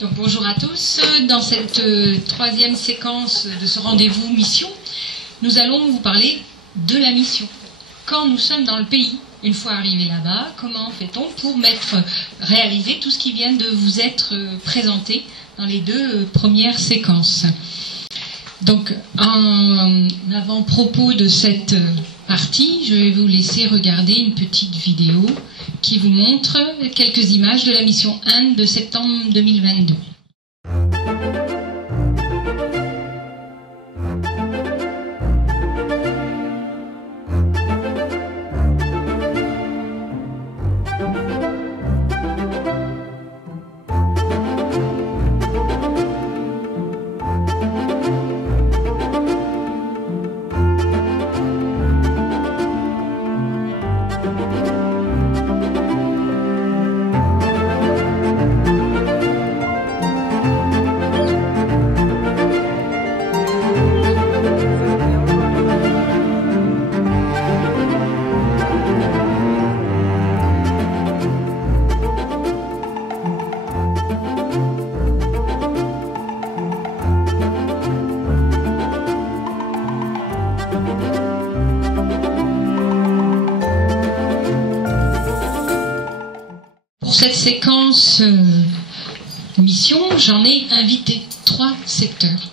Donc bonjour à tous. Dans cette troisième séquence de ce rendez-vous mission, nous allons vous parler de la mission. Quand nous sommes dans le pays, une fois arrivés là-bas, comment fait-on pour réaliser tout ce qui vient de vous être présenté dans les deux premières séquences. Donc en avant-propos de cette partie, je vais vous laisser regarder une petite vidéo qui vous montre quelques images de la mission Inde de septembre 2022. Cette séquence mission, j'en ai invité 3 secteurs.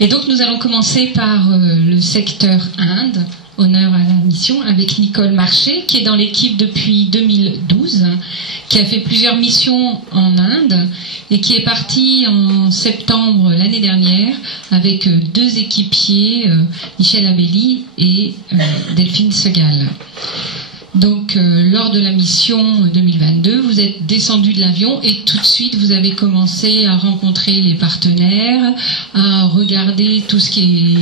Et donc nous allons commencer par le secteur Inde, honneur à la mission, avec Nicole Marché, qui est dans l'équipe depuis 2012, qui a fait plusieurs missions en Inde et qui est partie en septembre l'année dernière avec 2 équipiers, Michel Abelli et Delphine Segal. Donc, lors de la mission 2022, vous êtes descendu de l'avion et tout de suite, vous avez commencé à rencontrer les partenaires, à regarder tout ce qui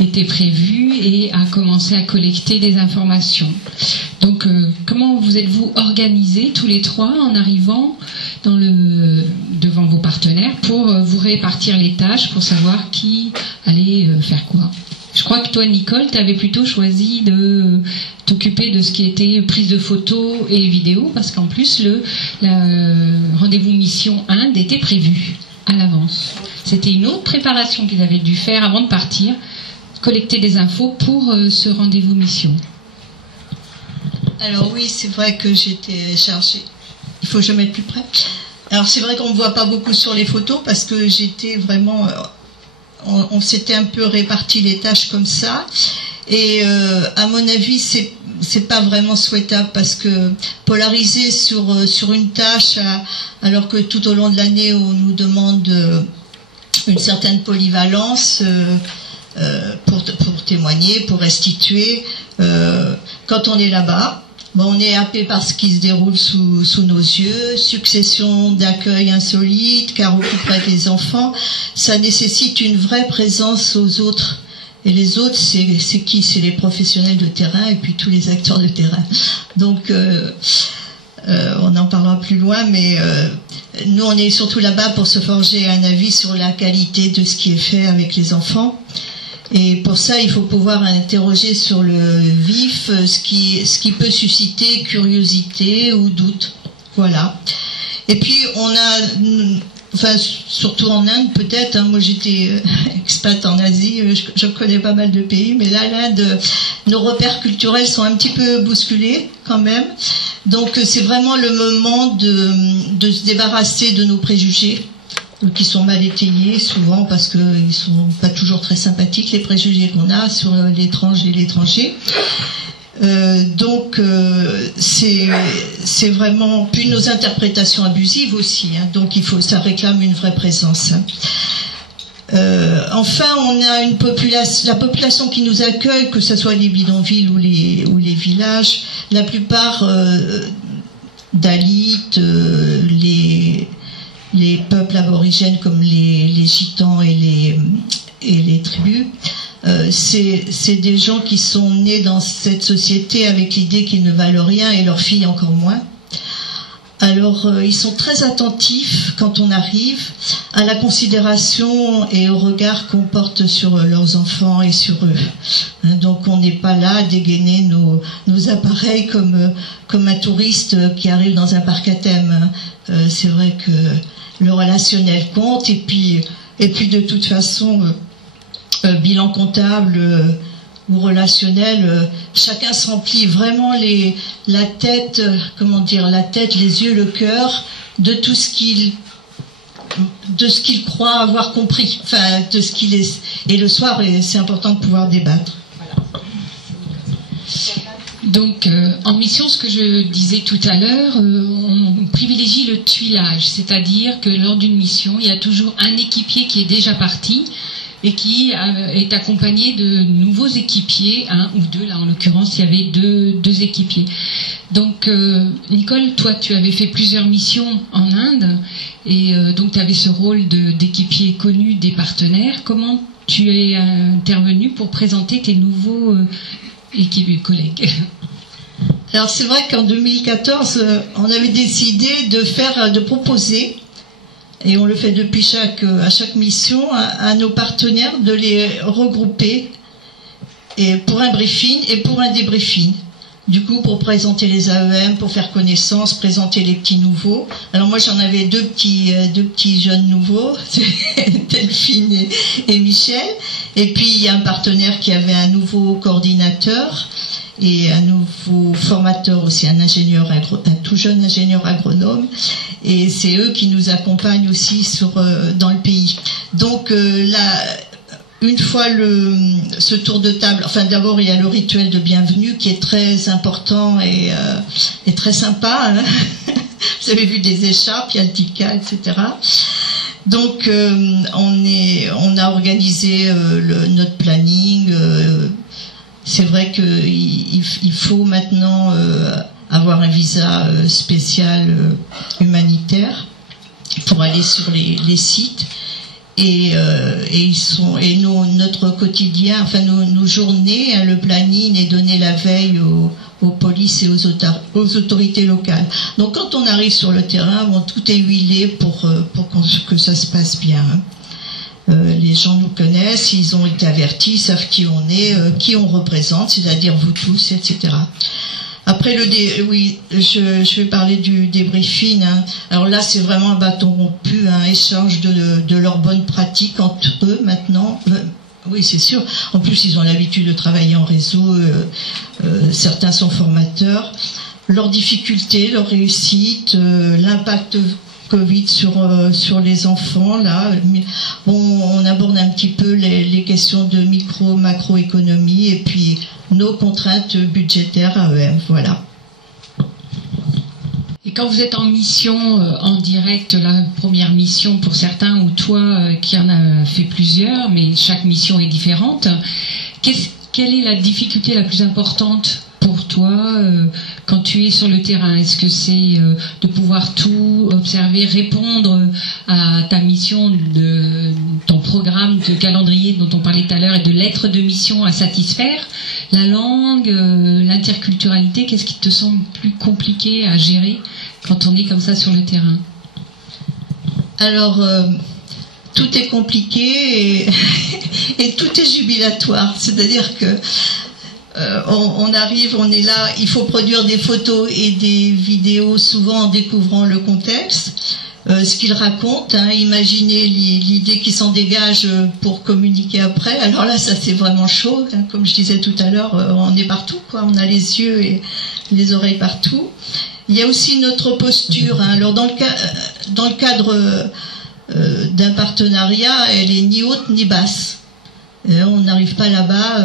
était prévu et à commencer à collecter des informations. Donc, comment vous êtes-vous organisés tous les 3 en arrivant devant vos partenaires pour vous répartir les tâches, pour savoir qui allait faire quoi? Je crois que toi, Nicole, tu avais plutôt choisi de t'occuper de ce qui était prise de photos et vidéos, parce qu'en plus, le rendez-vous mission Inde était prévu à l'avance. C'était une autre préparation qu'ils avaient dû faire avant de partir, collecter des infos pour ce rendez-vous mission. Alors oui, c'est vrai que j'étais chargée. Il faut que je mette plus près. Alors c'est vrai qu'on ne me voit pas beaucoup sur les photos, parce que j'étais vraiment... on s'était un peu réparti les tâches comme ça, et à mon avis c'est pas vraiment souhaitable, parce que polariser sur une tâche alors que tout au long de l'année on nous demande une certaine polyvalence pour témoigner, pour restituer, quand on est là-bas. Bon, on est happé par ce qui se déroule sous nos yeux, succession d'accueils insolites, car occuperaient des enfants, ça nécessite une vraie présence aux autres. Et les autres, c'est qui? C'est les professionnels de terrain et puis tous les acteurs de terrain. Donc, on en parlera plus loin, mais nous, on est surtout là-bas pour se forger un avis sur la qualité de ce qui est fait avec les enfants. Et pour ça, il faut pouvoir interroger sur le vif ce qui peut susciter curiosité ou doute. Voilà. Et puis, on a, enfin, surtout en Inde peut-être, hein, moi j'étais expat en Asie, je connais pas mal de pays, mais là, l'Inde, nos repères culturels sont un petit peu bousculés quand même. Donc, c'est vraiment le moment de se débarrasser de nos préjugés, qui sont mal étayés souvent parce qu'ils sont pas toujours très sympathiques, les préjugés qu'on a sur l'étranger et l'étranger. Donc c'est vraiment, puis nos interprétations abusives aussi, hein, donc ça réclame une vraie présence. Enfin, on a la population qui nous accueille, que ce soit les bidonvilles ou les villages, la plupart Dalits, les peuples aborigènes comme les gitans et les tribus, c'est des gens qui sont nés dans cette société avec l'idée qu'ils ne valent rien et leurs filles encore moins. Alors ils sont très attentifs quand on arrive à la considération et au regard qu'on porte sur leurs enfants et sur eux. Donc on n'est pas là à dégainer nos appareils comme un touriste qui arrive dans un parc à thème. C'est vrai que le relationnel compte, et puis de toute façon, bilan comptable ou relationnel, chacun se remplit vraiment la tête, les yeux, le cœur de tout ce qu'il croit avoir compris, enfin de ce qu'il est. Et le soir, c'est important de pouvoir débattre. Donc, en mission, ce que je disais tout à l'heure, on privilégie le tuilage, c'est-à-dire que lors d'une mission, il y a toujours un équipier qui est déjà parti et qui est accompagné de nouveaux équipiers, un ou deux, là en l'occurrence, il y avait deux équipiers. Donc, Nicole, toi, tu avais fait plusieurs missions en Inde, et donc tu avais ce rôle d'équipier connu des partenaires. Comment tu es intervenu pour présenter tes nouveaux collègues? Alors c'est vrai qu'en 2014, on avait décidé de proposer, et on le fait depuis à chaque mission, à nos partenaires de les regrouper et pour un briefing et pour un débriefing. Du coup, pour présenter les AEM, pour faire connaissance, présenter les petits nouveaux. Alors moi, j'en avais deux petits jeunes nouveaux, Delphine et Michel. Et puis, il y a un partenaire qui avait un nouveau coordinateur et un nouveau formateur aussi, un tout jeune ingénieur agronome. Et c'est eux qui nous accompagnent aussi dans le pays. Donc là, une fois ce tour de table, enfin d'abord il y a le rituel de bienvenue qui est très important et très sympa. Hein. Vous avez vu des écharpes, il y a le tika, etc. Donc on a organisé notre planning. C'est vrai qu'il faut maintenant avoir un visa spécial humanitaire pour aller sur les sites. Et notre quotidien, enfin nos journées, hein, le planning est donné la veille aux polices et aux autorités locales. Donc quand on arrive sur le terrain, bon, tout est huilé pour que ça se passe bien. Hein. Les gens nous connaissent, ils ont été avertis, ils savent qui on est, qui on représente, c'est-à-dire vous tous, etc. Après je vais parler du débriefing. Hein. Alors là, c'est vraiment un bâton rompu, un échange de leurs bonnes pratiques entre eux maintenant. Oui, c'est sûr. En plus, ils ont l'habitude de travailler en réseau. Certains sont formateurs. Leurs difficultés, leurs réussites, l'impact Covid sur les enfants. Là, bon, on aborde un petit peu les questions de macroéconomie et puis nos contraintes budgétaires AEM, voilà. Et quand vous êtes en mission en direct, la première mission pour certains, ou toi qui en a fait plusieurs, mais chaque mission est différente, quelle est la difficulté la plus importante pour toi quand tu es sur le terrain? Est-ce que c'est de pouvoir tout observer, répondre à ta mission, de ton programme de calendrier dont on parlait tout à l'heure, et de lettres de mission à satisfaire? La langue, l'interculturalité, qu'est-ce qui te semble plus compliqué à gérer quand on est comme ça sur le terrain? Alors, tout est compliqué et tout est jubilatoire. C'est-à-dire que on arrive, on est là, il faut produire des photos et des vidéos, souvent en découvrant le contexte, ce qu'ils racontent, hein, imaginez l'idée qui s'en dégage pour communiquer après. Alors là, ça c'est vraiment chaud, hein, comme je disais tout à l'heure, on est partout, quoi, on a les yeux et les oreilles partout. Il y a aussi notre posture, hein. Alors dans le cadre d'un partenariat, elle est ni haute ni basse. On n'arrive pas là-bas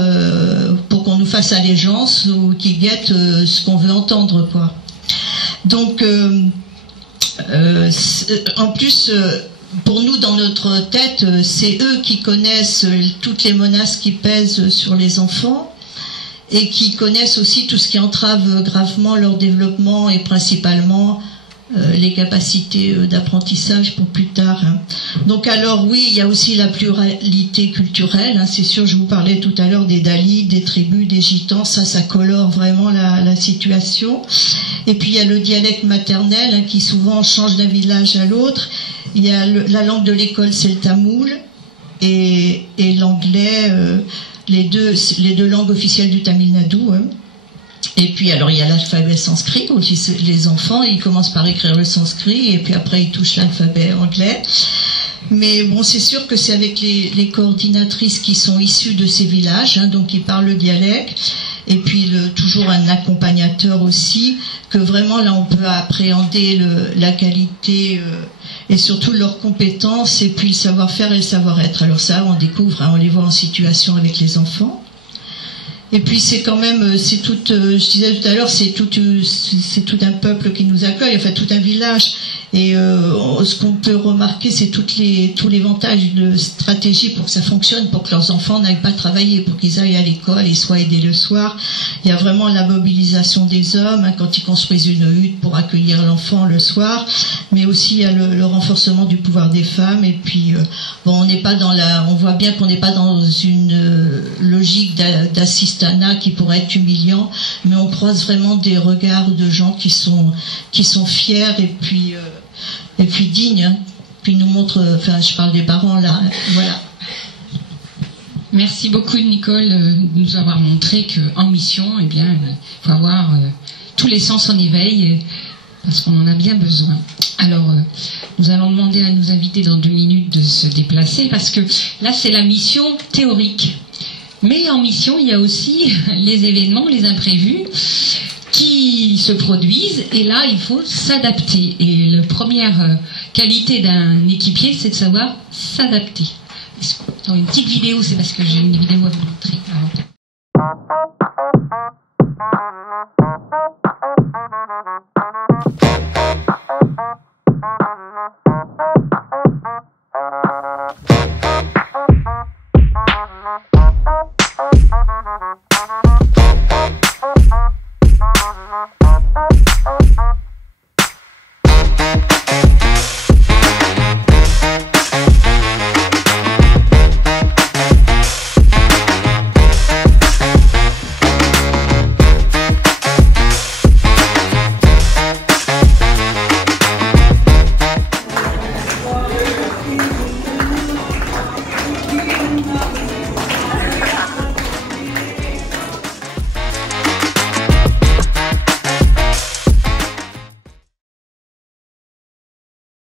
pour qu'on nous fasse allégeance ou qu'ils guettent ce qu'on veut entendre, quoi. Donc, en plus, pour nous, dans notre tête, c'est eux qui connaissent toutes les menaces qui pèsent sur les enfants et qui connaissent aussi tout ce qui entrave gravement leur développement et principalement les capacités d'apprentissage pour plus tard. Hein. Donc alors oui, il y a aussi la pluralité culturelle, hein, c'est sûr, je vous parlais tout à l'heure des Dalits, des tribus, des gitans, ça colore vraiment la situation. Et puis il y a le dialecte maternel, hein, qui souvent change d'un village à l'autre. Il y a la langue de l'école, c'est le tamoul, et l'anglais, les deux langues officielles du Tamil Nadu. Hein. Et puis alors il y a l'alphabet sanskrit aussi, les enfants ils commencent par écrire le sanskrit et puis après ils touchent l'alphabet anglais. Mais bon, c'est sûr que c'est avec les coordinatrices qui sont issues de ces villages, hein, donc ils parlent le dialecte, et puis toujours un accompagnateur aussi, que vraiment là on peut appréhender la qualité et surtout leurs compétences et puis le savoir-faire et le savoir-être. Alors ça on découvre, hein, on les voit en situation avec les enfants. Et puis c'est quand même, c'est tout, je disais tout à l'heure, c'est tout un peuple qui nous accueille, enfin tout un village. Et ce qu'on peut remarquer, c'est tout l'éventail de stratégies pour que ça fonctionne, pour que leurs enfants n'aillent pas travailler, pour qu'ils aillent à l'école et soient aidés le soir. Il y a vraiment la mobilisation des hommes, hein, quand ils construisent une hutte pour accueillir l'enfant le soir, mais aussi il y a le renforcement du pouvoir des femmes. Et puis bon, on n'est pas on voit bien qu'on n'est pas dans une logique d'assistanat qui pourrait être humiliant, mais on croise vraiment des regards de gens qui sont fiers et puis dignes, hein. Puis nous montrent, enfin je parle des parents là, voilà. Merci beaucoup Nicole de nous avoir montré qu'en mission, eh bien, il faut avoir tous les sens en éveil parce qu'on en a bien besoin. Alors, nous allons demander à nos invités dans 2 minutes de se déplacer parce que là c'est la mission théorique. Mais en mission, il y a aussi les événements, les imprévus qui se produisent et là, il faut s'adapter. Et la première qualité d'un équipier, c'est de savoir s'adapter. Dans une petite vidéo, c'est parce que j'ai une vidéo à vous montrer. Alors.